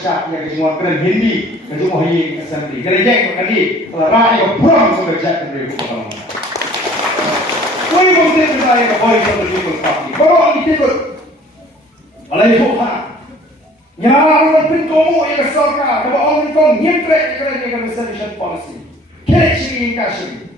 kesat yang semua keren Hindi dan semua Hindi assembly. Kena jeng kali rakyat yang pulang sampai jatuh dari bukan. Kau ini mungkin berada di bawah itu berjumpa parti. Kalau ini tidak, malah itu ha. Nyala orang pintu yang kesalkan. Kalau orang itu nyemprek kerana yang reservation policy. Kecil kasih.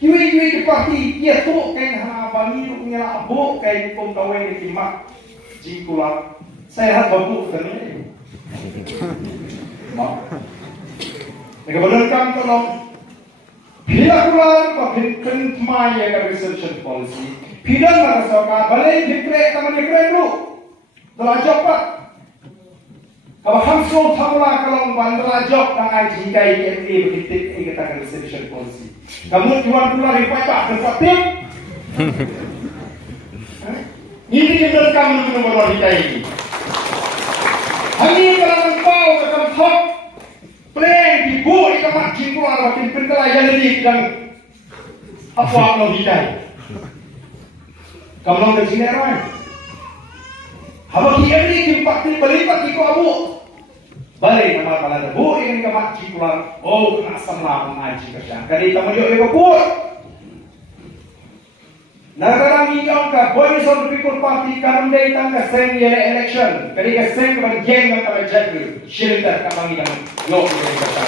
Kiwi parti dia tu kan ha bani tu nyala abu kan pengkawai ni kimak jikulah. Saya hat babu kan ni. Mak. Mereka berdekat tolong. Bila kular pun maya ke reservation policy. Bila nak soka balai dikret taman dikret lu. Telah cepat. Kalau hamsul thamla kalau bandara job dengan jikai MA begitu kita reservation policy. Kamu jual kular dipakai terpatip. Ini kita kamu nomor jikai ini. Hari kalau engkau akan top plan dibuat di tempat jikuan makin penkelaian ini dan apa yang hidai. Kamu nak sini orang. Apa dia ni kimpak ni belipat itu abu. Balik nama balada bu ini kemat jikuan. Oh nak semlah mengaji kerja. Kali tamu yo buat. Negara ini angka boleh satu pikul parti karena dia tangga sen ye election. Ketika sen kemudian jeng antara jadi syarikat kami dan yok dari kata.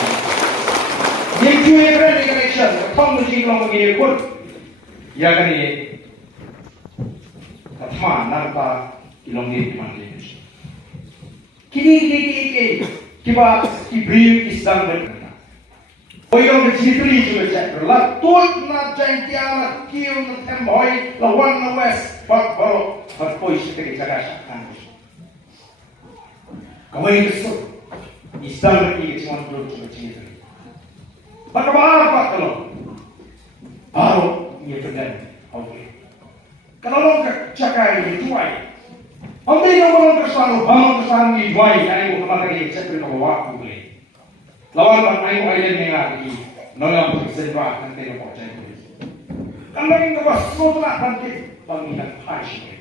Yang cuy berada di election, kamu mesti kalau begini pun, ya kan ini. Kata nampak ilmu ini mana ini. Kini kiba kibri Islam berkata. Oyong kecil juga cakap, latut nak jentian, kiu nak temboy, lawan na west, baru berpois sebagai jaga syakkan. Kamu ini kesal, Islam berkata cuma dulu kecil. Bagaimana apa kalau baru ia terjadi? Oke. Kalau orang cakap ini tuai, ambil yang orang kesal ini tuai, yang ibu kemana ini cakap itu waktu boleh. Lawan bantai island ni lagi, nolong bersejarah nanti nak percaya polis. Kalau ini kepas semua nanti panggilan pasir.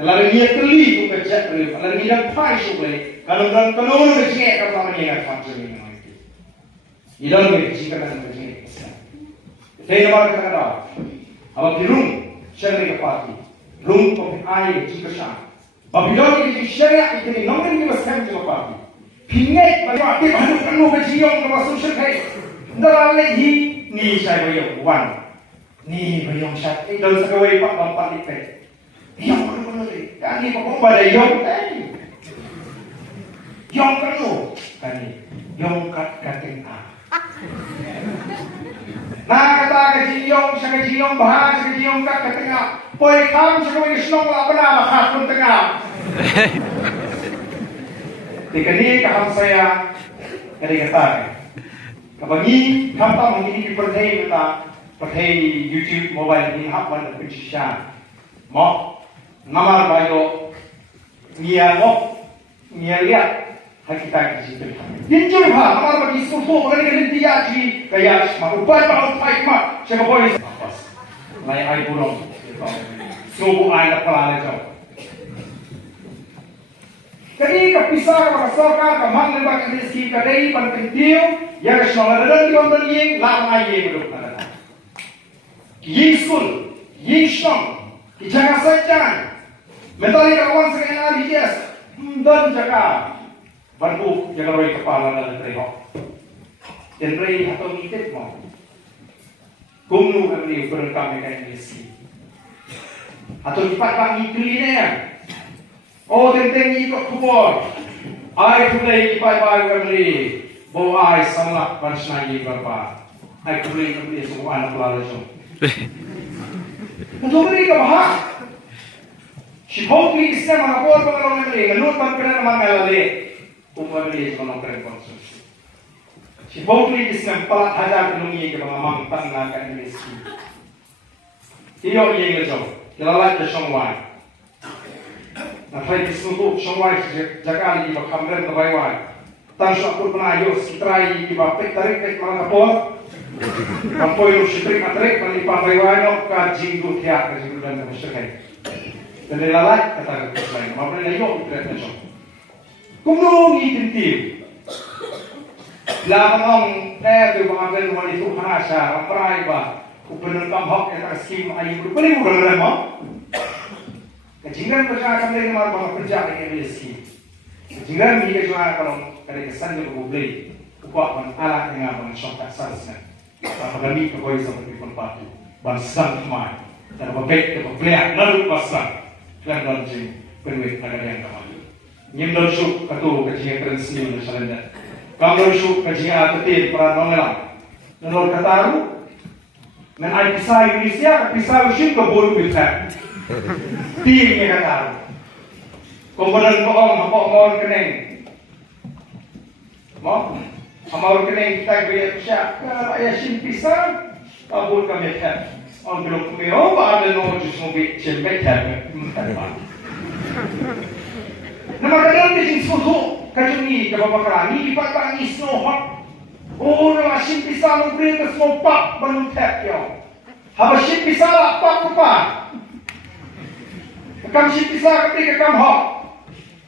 Kalau ini terli tu kerja terli, kalau ini dah pasir boleh. Kalau kerja kalau ni yang pasir ini nanti. Ini ni jika kan kerja. Saya nak kata, awak dirung syarikat parti, rung kopi air jika sah. Apabila ini syarikat ini nombor ini masih jika parti. Pingat pada waktu baru penuh berjiung kepada sosial kai. Dalam lagi ni saya bayar wan, ni bayar satu. Dalam sekali pak bapa lipat. Yang penuh ni, kan ni pak pada yang tadi. Yang penuh, kan ni yang kating a. Nah kata kejiung, sekejiung bahas, sekejiung kating a. Poi kam sekali senong lah benar makan pun tengah. Dikini kaham saya dari kata, kabagi kata mungkin di pertai YouTube mobile ini hak pada pencisian, mau nama bayo niat lihat kita di situ. Jujur ha, nama bagi susu bagi dia jadi kayak marubat marubat mak siapa boleh lain air burung, subuh air kepala jauh. Jadi kepisah kemasarkan kemang lembak rezeki kadai penting yang semua ada di dalam yang lama ye belum ada. Yesul, Yeshua, jangan saja. Mentari kawan sekarang di jas, dan jaga bantu jaga roi kepala dan terihok. Dan roi atau mitet mau. Gumnu kami berkam dengan rezeki. Atau cepat kami kelihatan. Oh, tentang ikut kubur. Ai tulai ipai-ipai kami. Bawa ai sangat bersnai berapa. Ai kami semua anak pelajar. Untuk mereka bahag. Si Hongli Islam mengaku pengalon kami. Menurut pembelaan mengalami. Umar ini semua keren konsumsi. Si Hongli Islam 4,000 kilomita ke pengamang tanggakan Indonesia. Iyo iya ngejau. Kelalai ke Songwai. Nafai disuruh semua jaga di bawah kamera terbaik. Tanpa pun penayo setrai di bawah tarik malah kapal. Kampoi lu setrik atrik melipat terbaik kaji tu tiap kaji dan masyarakat. Dan lalai kata lain. Maupun lain yo tidak macam. Kung nung itintim. Lamang ang tayo mga ganun ito hanasya, ang paray ba? Kung penangkamhok yang terskim ayu boleh bukan lama. Kejingan percaya kami dengan mga kerja yang berskim. Kejingan dia cuma kalau kada kesan juga boleh. Upah alat dengan mga syok sarsna. Apabila kita boleh seperti pempatu, bansang mai. Dan babek ke babek lalu pasang. Kelan dalam jin penwek ada yang kembali. Nyem dalam syuk katu kejingan terensni untuk salenda. Kamu syuk kejingan tetir para nongelam. Nol kataru. Men ay pisah Indonesia, pisah usin ke bolu kita. Timnya kata. Kemudian bohong, bohong keneng. Mau, amau keneng kita gaya pisah. Kalau ayah sin pisah, kabul kami kita. Orang belum kumeo, ada no jus mobil cembek kita. Nama kadang di sini susu, kajuni, kebapakan ni, patang isnohak. Oh, nama sin pisah memberi ke semua pak menuntut kau. Haba sin pisah lah pak apa? Kam sin pisah ketika kam hok.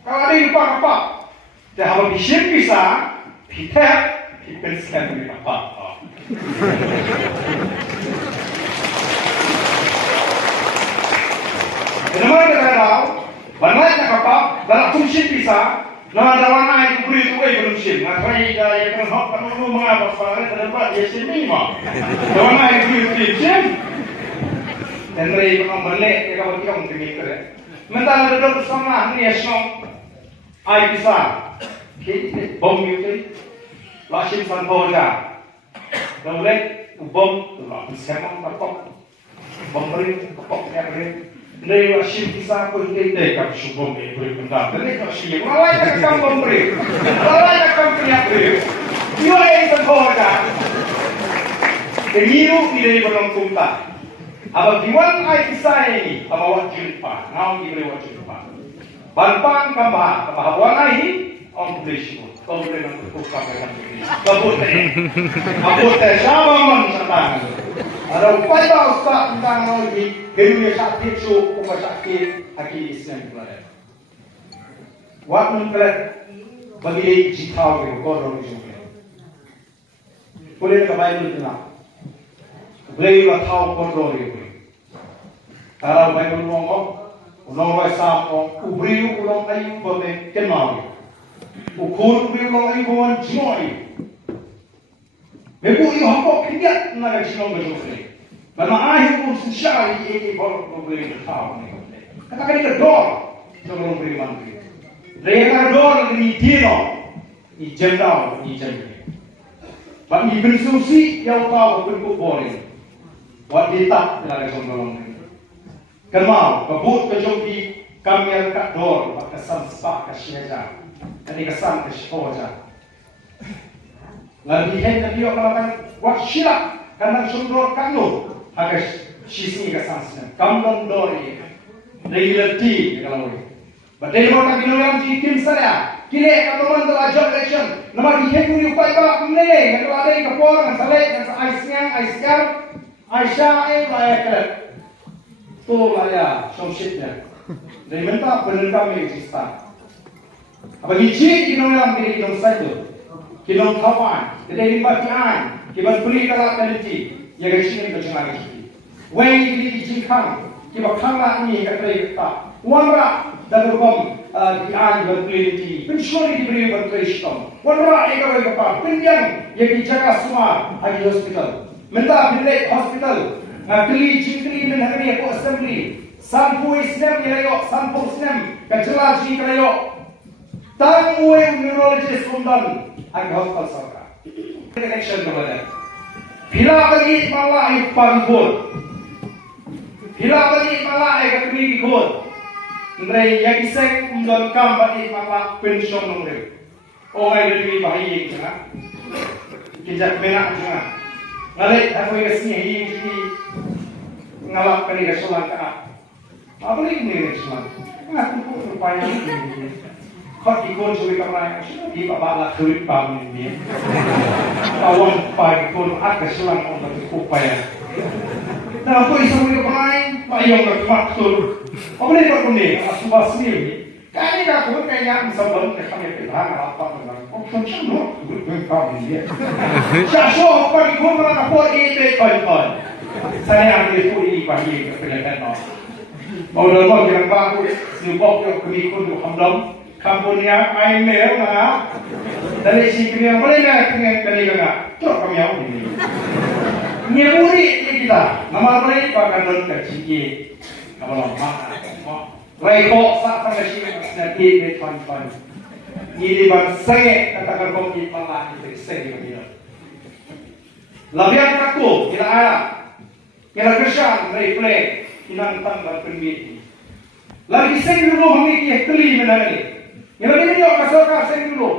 Kalau ada yang pak apa? Jadi haba sin pisah, kita sekarang ni apa? Kenapa kita tahu? Banyak nak apa? Dalam fungsi pisah. Nah, dalam air kubur itu belum sim. Makanya yang kena hak kamu mengapa sekarang terdapat dia sim ni mah. Dalam air kubur itu sim. Dan mereka membalik mereka berkira untuk itu. Mentang ada bersama ni esok air pisah. Kita bom itu, lasim sanboja. Kemudian bom tu lah. Semang kapok, bom beri kapok yang beri. Lei lasim pisah pun kita kap subom ini beri benda. Jadi kalau siapa lalai nak kam memberi, lalai nak kam punya beri. Ia yang sanboja. Kenyu tidak berlaku kumta. Apa diwan air pisah ini? Apa wajib pa? Naon diberi wajib pa? Banpan kambah, kambah buang air. Orang beli semua. Kau boleh nak tukar dengan ini. Kau boleh. Aku tak sama menentang. Ada upaya ustaz tentang lagi. Kemudian sakit su, upaya sakit haki Islam berada. Waktu kelet bagi jitau ke kau orang juga. Boleh kebaik itu nak. Boleh juga tahu kau orang. Kalau baik ulung ulung bahasa ubri ulung ayu boleh kenal. Ukur ubri ulung ayu boleh joy. Bebu iu hampa kiat nak jinom berjumpa. Karena ayu pun sesyari ini baru boleh tahu ni. Katakan ini dor sebelum beri mandi. Mereka dor ini dino, ini jendau, ini jendau. Bagi bersusi yang tahu berkup boleh. Buat ditak dalam sebelum ini. Kenal, kebut kejoki kami yang kat dor, kesan sepak kesyaja, ini kesan kesyaja. Lalu dia dia melakukan buat syirak karena sumber kanu agak sisi kesan sen. Kamu dor ini, regularity kalau ini. Berarti orang tak bilang jikim saya, kini kalau orang tu ajak election, nama dia pun upaya balap ni, kalau ada yang kapor, dengan saleh, dengan Aisyah, layak. Tu lah somsitnya. Dari mentah penentang eksistan. Apabila kita orang kita hidup saja, kita kawan, kita libatkan, kita beri kalah kaliti, yang kita berjalan lagi. When kita jingkang, kita kalah ni kata kita. Wanra dan berkom dian berkeliti, pensiun diberi berkristom. Wanra eka berkepar, penjang yang dijaga semua di hospital. Mentah bilik hospital. Kli jingkri menghari aku assembly. Sampu Islam yang sampu Islam kejelas jika yang tangwe neurologis London agi hospital sarka. Connection kepada. Bila bagi malah ipangkul. Bila bagi malah ekatri kul. Ndai yang isek undang kam bagi malah pensiun nomor. Oh ai lebih bahaya kan? Kijak benak juga. Ngalek aku kesini ini ngalap kali kesulan ka. Apa lagi ni kesulan? Aku pun rupanya ni. Kau ikut suwi kamera di bawah kulit pam ni. Tawang pai ikut kesulan untuk upaya. Nah, aku isang ni kamera, mayong maksud. Apa lagi kau ni? Aku basni. Kali dah aku kayaknya sebelum kami bilang apa dengan function no, bukan kau ini. Siapa kau ikut mana kau ini kau. Saya ambil kau ini bagi kepentingan no. Mau dalam yang baru, sebab yang kami ikut hamdam, kampunya email mana, dari sini yang boleh nak dengan kalian, cok kami yang ini. Nyeburi kita, nama boleh pakai dalam kecil, nama lama. Rekok saat masih nanti bertuan-tuan. Ini bangsa katakan kau kita lah itu segi begini. Labian kaku kita ada, kita kesan reflek, kita tentang berpindah. Lagi segi dulu kami kita keli menari. Kita ini juga kasar segi dulu.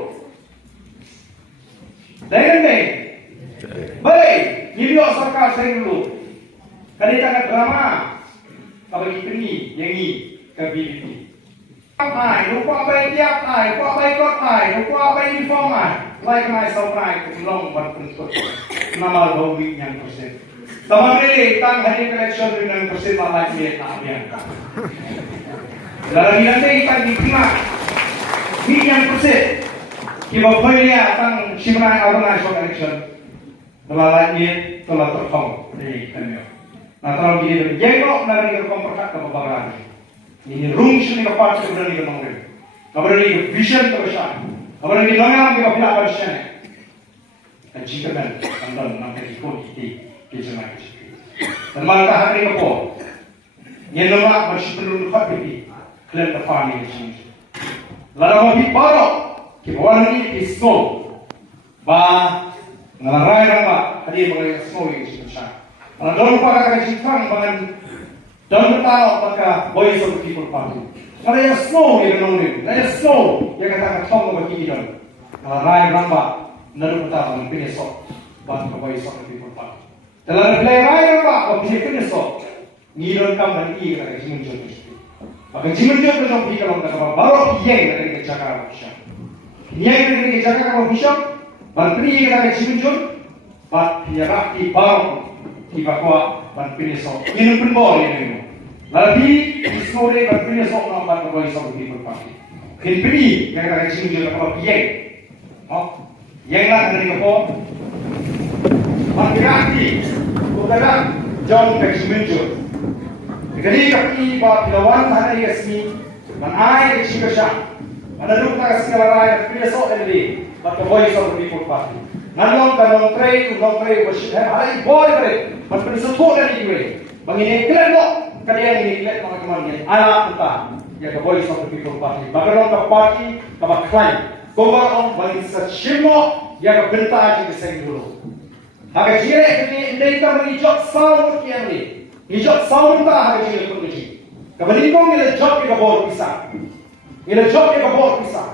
Dengan ni, baik, ini juga kasar segi dulu. Kali kita drama, kalau kita ni, yang ni. Ability. Ai, lupa apa tiap ai, lupa apa ikut ai, lupa apa uniform ai. Like myself ai, long berbentuk. Nama bawing yang persen. Sama ini tang hari collection dengan persen malah dia tak biarkan. Lalu nanti kita diterima yang persen. Kita boleh tang simpan organisasi collection. Lalu dia telah terfaham dari kami. Nah, kalau dia jengok dari komperkat ke beberapa. Ini room sini kepada kebenaran kita mungkin. Kebenaran kita vision terbesar. Kebenaran kita yang kita pilih apa sih? Jika kan, anda nampak ikut kita nak ikut. Dan malah hari apa? Yang nama masih perlu dapat ini. Kalian terfaham ini sini. Lalu kami baru kita bawa ini di snow. Ngalarai nama hari mengenai snow ini sebesar. Kalau dalam pada kecintaan dengan dan bertaruh pada voice of the people party. Kalau yang snow yang menolak, yang snow yang katakan tong bagi kita. Kalau rakyat rambat, nalu bertaruh dengan penesok, bagi voice of the people party. Dalam play rakyat rambat, bagi penesok, ngiron kam dan iya kata jimun jod. Maka jimun jod berjumpa di kalau kata baru yang dari Jakarta Pusat. Yang dari Jakarta Pusat, bantri kata jimun jod, bat piarak baru tiba-tiba ban penesok. Ini pun boleh ini. Lalu di sekolah ban penesok nampak kepada Islam di berparti. Kini yang kita kecil juga kalau pieng, yang lah dari kapal. Mati udara John Kecil. Jadi kami bawa lawan mana yasmi, mana kecil kesah, mana lupa kasih lawan penesok ini, kepada Islam di berparti. Nanti kalau tray bersih, hari boleh beri, macam sebut dari gue. Begini kalian kok, kalian ini kalian teman-teman ni, anak kita, ya keboleh sampai people party. Bagaimana ke party, kepada klien, kau bagi sesiapa yang kebentar jadi saya dulu. Harga jiran ini kita menijak sound kian ni, nijak sound tak harga jiran pun kecil. Kemudian kau ni job kita boleh pisah, ni job kita boleh pisah.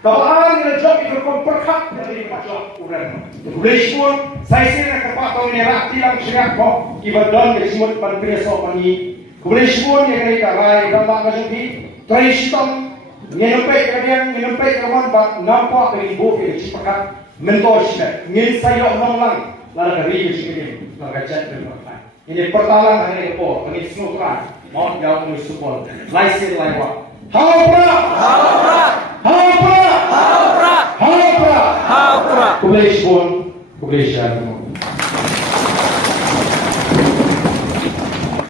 Kalau orang yang job itu komperkat dari macam orang, boleh pun saya sini nak patong ni rakti lang siap kok ibadah kesimut pada besok pagi. Boleh pun yang mereka rai gambar macam ni, tradisional, nyenumpai kawan bak nampak dari buku yang cepat mentor sih, ngin saya orang lang, lalu dari itu sih lalu kacat berapa. Ini pertalan hari itu, ini semua mau jauh dari support, license lewat. Haupra. Kublai pun, kublai siapa?